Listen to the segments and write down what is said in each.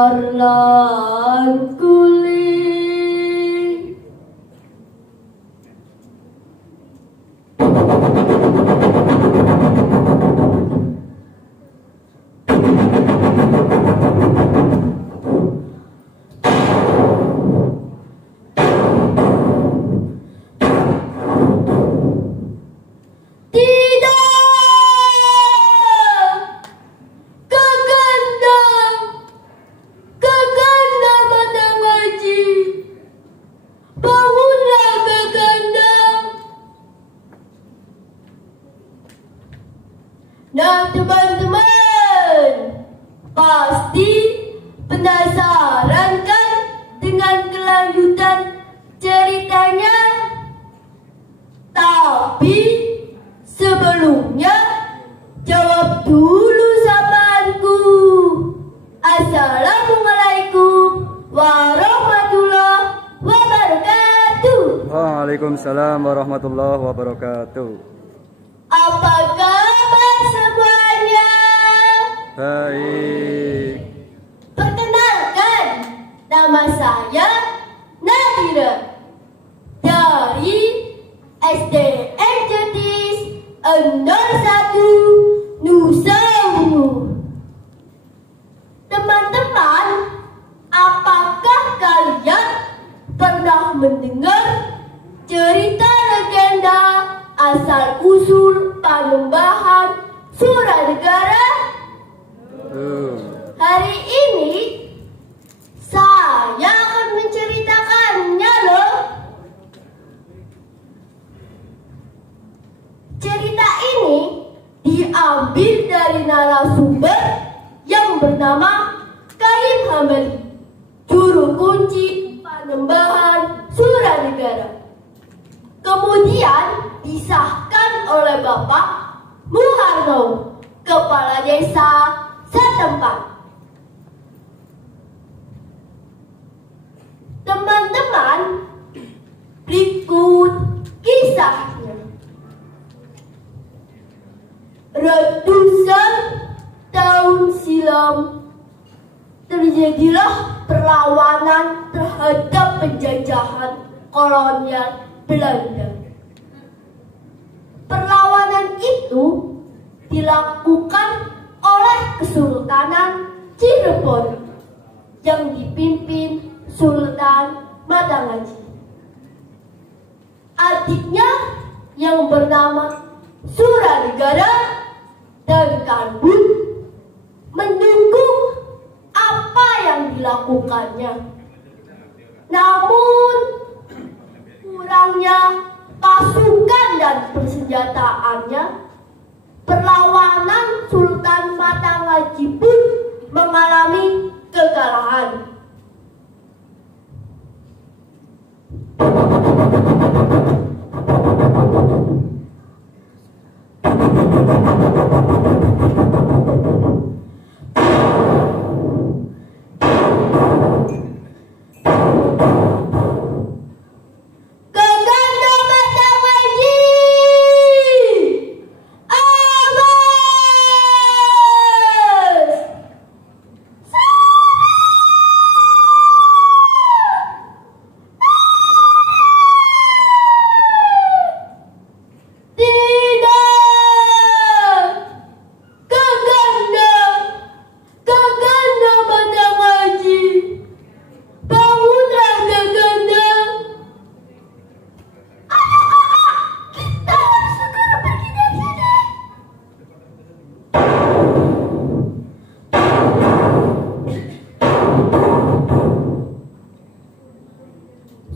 perlahan pulih. Nah teman-teman, pasti penasaran kan dengan kelanjutan ceritanya? Tapi sebelumnya jawab dulu sapaanku. Assalamualaikum warahmatullahi wabarakatuh. Waalaikumsalam warahmatullahi wabarakatuh. Apa kabar semuanya? Baik. Perkenalkan, nama saya Nadira dari SDN Jetis 01 Nusa Ungu. Teman-teman, apakah kalian pernah mendengar cerita legenda asal-usul Panembahan Suranegara? Hari ini saya akan menceritakannya loh. Cerita ini diambil dari narasumber yang bernama Karim Hambali, juru kunci Panembahan Suranegara. Kemudian disahkan oleh Bapak Muharno, Kepala Desa setempat. Teman-teman, berikut kisahnya. Ratusan tahun silam terjadilah perlawanan terhadap penjajahan kolonial Belanda. Perlawanan itu dilakukan oleh Kesultanan Cirebon yang dipimpin Sultan Matanggaji. Adiknya yang bernama Suranegara dan Karbun mendukung apa yang dilakukannya. Namun kurangnya pasukan dan persenjataannya, perlawanan Sultan Matanggaji pun mengalami kekalahan.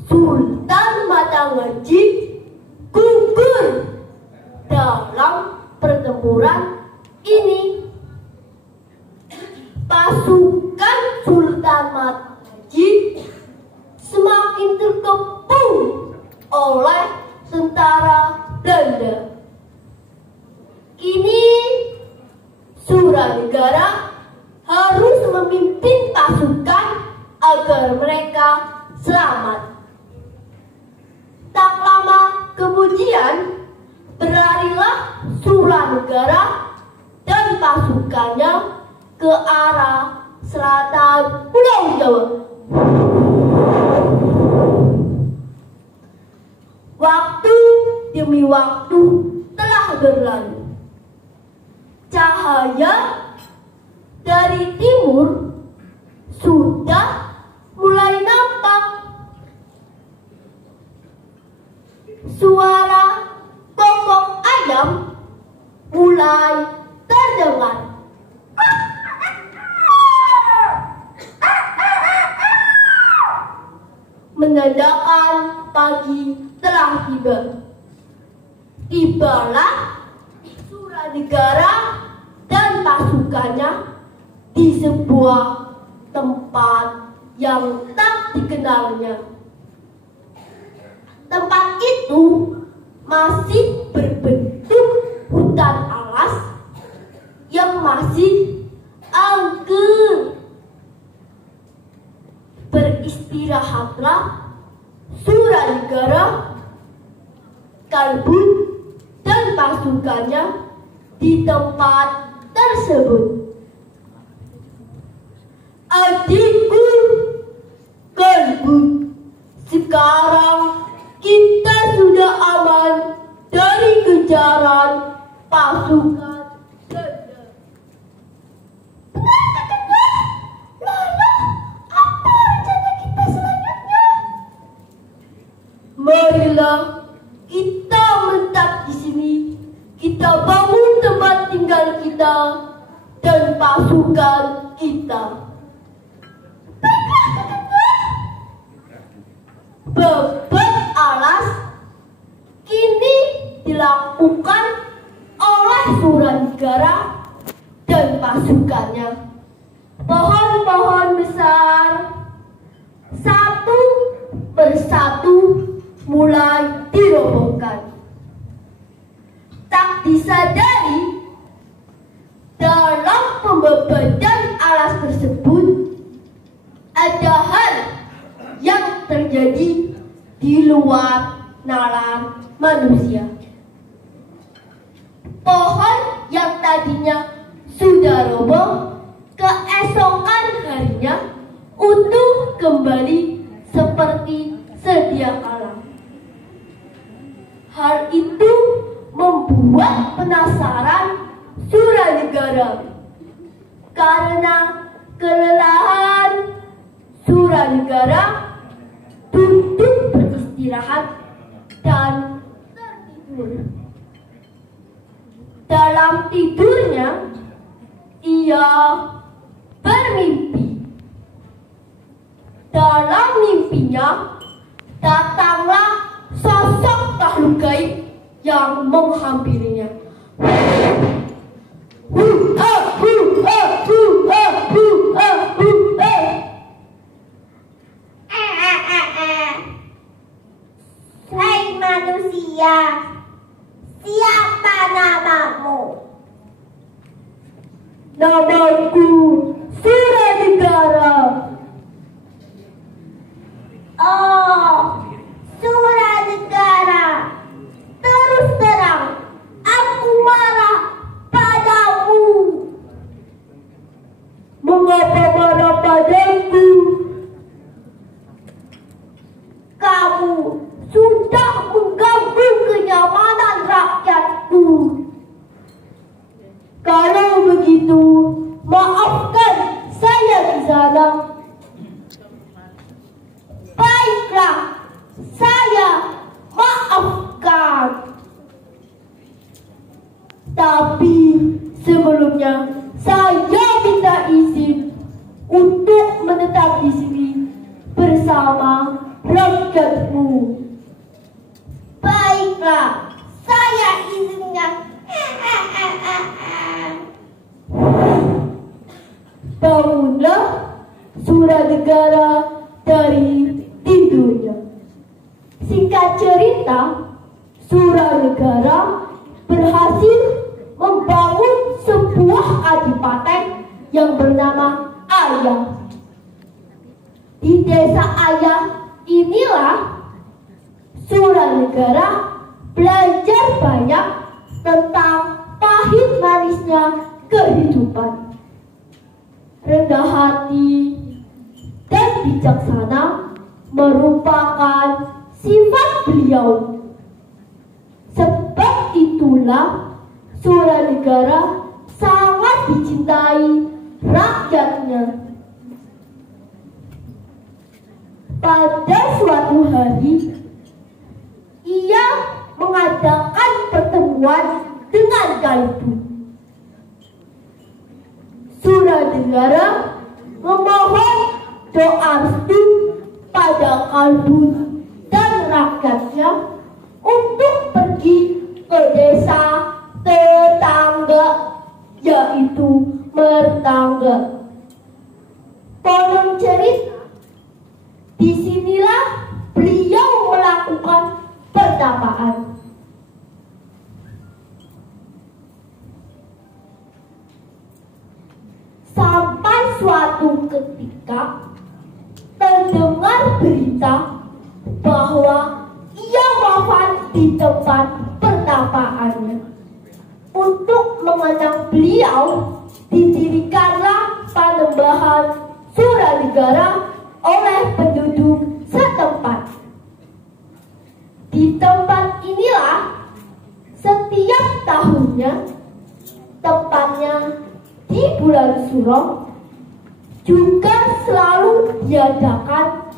Sultan Matanggaji gugur dalam pertempuran ini. Pasukan Sultan Matanggaji semakin terkepung oleh tentara Belanda. Kini Suranegara harus memimpin pasukan agar mereka selamat. Tak lama kemudian berlarilah Suranegara dan pasukannya ke arah selatan Pulau Jawa. Waktu demi waktu telah berlalu. Cahaya dari timur sudah mulai nampak. Suara kokok ayam mulai terdengar. Menandakan pagi telah tiba. Tibalah Suranegara dan pasukannya di sebuah tempat yang tak dikenalnya. Tempat itu masih berbentuk hutan alas yang masih angker. Beristirahatlah Suranegara, Kalbu, dan pasukannya di tempat tersebut. Adikku Kalbu, sekarang kita sudah aman dari kejaran pasukan Belanda. Lalu apa rencana kita selanjutnya? Marilah kita menetap di sini. Kita bangun tempat tinggal kita dan pasukan kita. Bebek alas kini dilakukan oleh Suranegara dan pasukannya. Pohon-pohon besar satu persatu mulai dirobohkan. Tak disadari, dalam pembebadan alas tersebut ada hal yang terjadi di luar nalar manusia. Pohon yang tadinya sudah roboh keesokan harinya utuh kembali seperti sedia kala. Hal itu membuat penasaran Suranegara. Karena kelelahan, Suranegara duduk beristirahat dan tertidur. Dalam tidurnya, ia bermimpi. Dalam mimpinya, datanglah sosok makhluk gaib yang menghampirinya. Hai manusia, siapa namamu? Namaku Suranegara. Oh, Suranegara. Terus terang, aku marah padamu. Mengapa marah padaku? Kamu sudah mengganggu kenyamanan rakyatku. Kalau begitu, maafkan saya di sana. Baiklah, saya maafkan. Tapi sebelumnya saya minta izin untuk menetap di sini bersama rakyatmu. Baiklah, saya izinnya. Bangunlah Suranegara dari tidurnya. Singkat cerita, Suranegara berhasil membangun sebuah kadipaten yang bernama Ayah. Di desa Ayah inilah Suranegara belajar banyak tentang pahit manisnya kehidupan. rendah hati, dan bijaksana merupakan sifat beliau. Sebab itulah Suranegara sangat dicintai rakyatnya. Pada suatu hari, ia mengadakan pertemuan dengan Kalbu. Suranegara memohon doa restu pada Kalbu dan rakyatnya untuk pergi ke desa tetangga, yaitu Mertangga. Konon cerita, disinilah beliau melakukan pertapaan. Sampai suatu ketika terdengar berita bahwa ia wafat di tempat pertapaannya. Untuk mengenang beliau, didirikanlah Panembahan Suranegara oleh penduduk setempat. Di tempat inilah setiap tahunnya, tepatnya di bulan Suro, juga selalu diadakan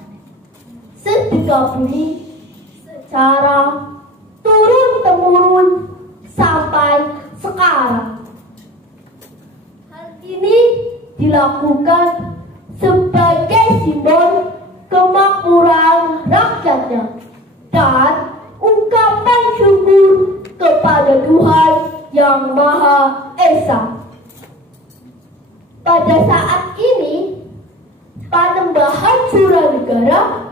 sedekah bumi secara turun-temurun sampai sekarang. Hal ini dilakukan sebagai simbol kemakmuran rakyatnya dan ungkapan syukur kepada Tuhan Yang Maha Esa. Pada saat ini, Panembahan Suranegara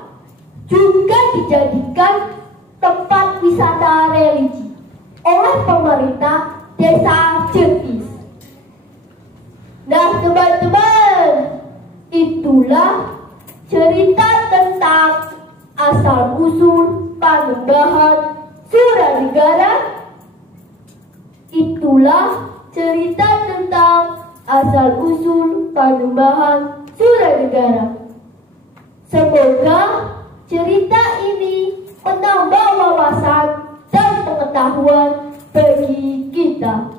juga dijadikan tempat wisata religi oleh pemerintah Desa Jetis. Nah teman-teman, itulah cerita tentang asal-usul Panembahan Suranegara. Itulah cerita tentang asal-usul Panembahan Suranegara. Semoga cerita ini menambah wawasan dan pengetahuan bagi kita.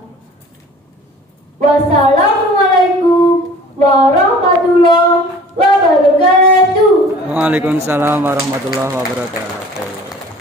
Wassalamualaikum warahmatullahi wabarakatuh. Waalaikumsalam warahmatullahi wabarakatuh.